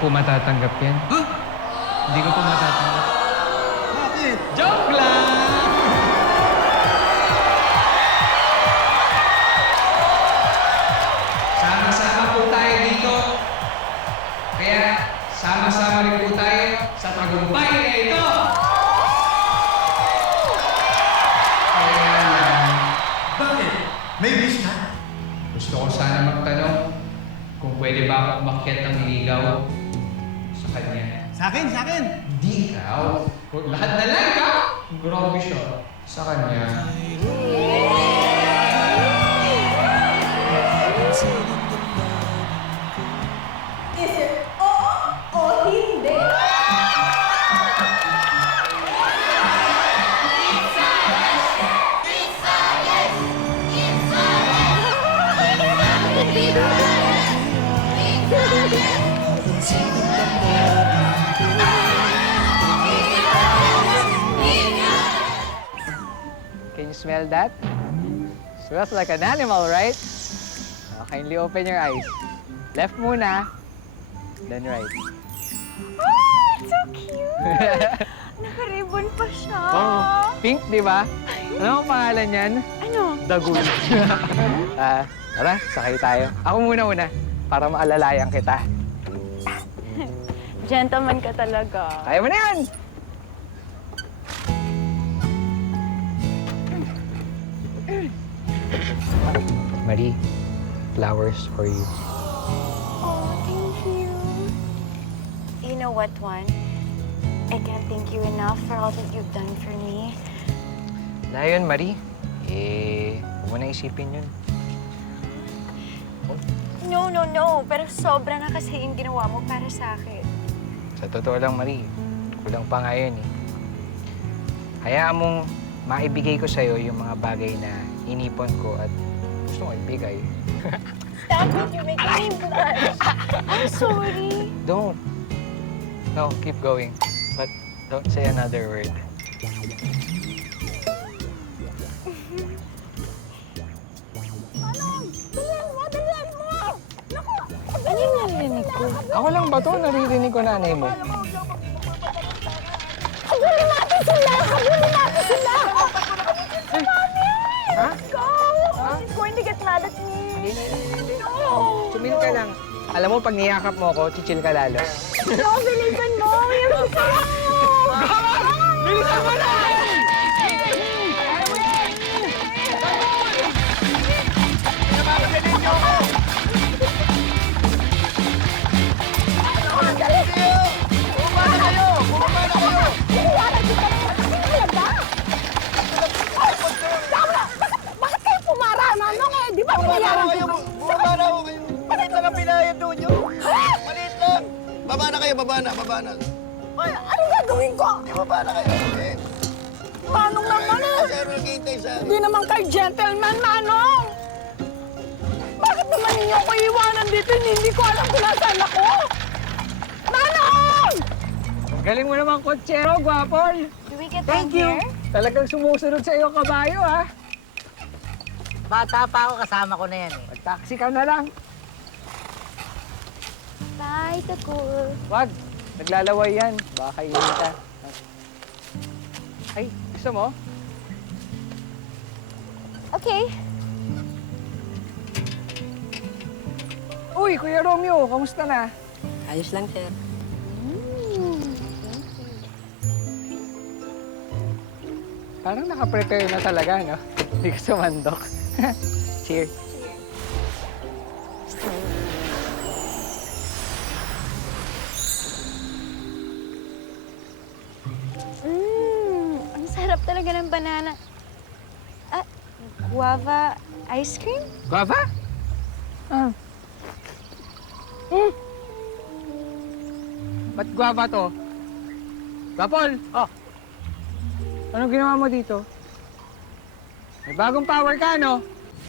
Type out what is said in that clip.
po matatanggap yan. Huh? Hindi ko po matatanggap. Bakit? Joke lang! Sama-sama po tayo dito. Kaya sama-sama rin po tayo sa tagumpay na ito. Kaya Bakit? May wish ka? gusto ko sana magtanong kung pwede ba ako umakyat ng ligaw sa kanya. Sa akin, sa akin. Hindi ikaw. Lahat na lang ka. Grabe siya. Sa kanya. Is it oo o hindi? Can you smell that? Smells like an animal, right? Kindly open your eyes. Left muna, then right. Oh, so cute! Naka-ribbon pa siya. Oh, pink, di ba? Ano ang pangalan niyan? Ano? Dagoon. Tara, sakay tayo. Ako muna, para maalalayan kita. Gentleman ka talaga. Kaya mo na yan! Marie, flowers for you. Oh, thank you. You know what, Juan? I can't thank you enough for all that you've done for me. Wala yun, Marie. Huwag mo na isipin yun. No. Pero sobra na kasi yung ginawa mo para sa akin. Sa totoo lang, Marie, kulang pa nga yun eh. Hayaan mong maibigay ko sa'yo yung mga bagay na inipon ko at gusto ko ibigay. Stop it! You're making me blush. I'm sorry. Don't. No, keep going. But don't say another word. Ano yung narinig ko? Ako lang ba to? Naririnig ko nanay mo. Habulin natin sila! Ha? Go! She's going to get mad at me. Hindi. No! Sumil ka lang. Alam mo, pag niyakap mo ako, chichill ka lalo. No, bilisan mo! Yung sarap mo! Bilisan mo na! Bakit kayo pumara? Manong eh, di ba pinayaran ko? Bumaba na ako kayo. Maliit lang ang pinayad doon nyo. Maliit lang. Baba na kayo, baba na. Ay, ano gagawin ko? Di baba na kayo. Okay. Manong naman eh! Sir, nagkintay sa... Hindi naman kayo gentleman, Manong! Bakit naman ninyo ako iwanan dito? Hindi ko alam kung nasaan ako! Manong! Ang galing mo naman, kotsero, gwapol. Do we get Thank you. Talagang sumusunod sa iyo kabayo, ha? Bata pa ako, kasama ko na yan eh. Mag-taxi ka na lang. Bye, Takul. Wag, naglalaway yan. Baka kainin ka. Ay, gusto mo? Okay. Uy, Kuya Romeo, kamusta na? Ayos lang, sir. Parang naka-prepare na talaga, no? Hindi ka sumandok. Cheers. Ang sarap talaga ng banana. Ah, guava ice cream? Guava? Ah. Ba't guava to? Gapol! Oh! Anong ginawa mo dito? May bagong power ka, no?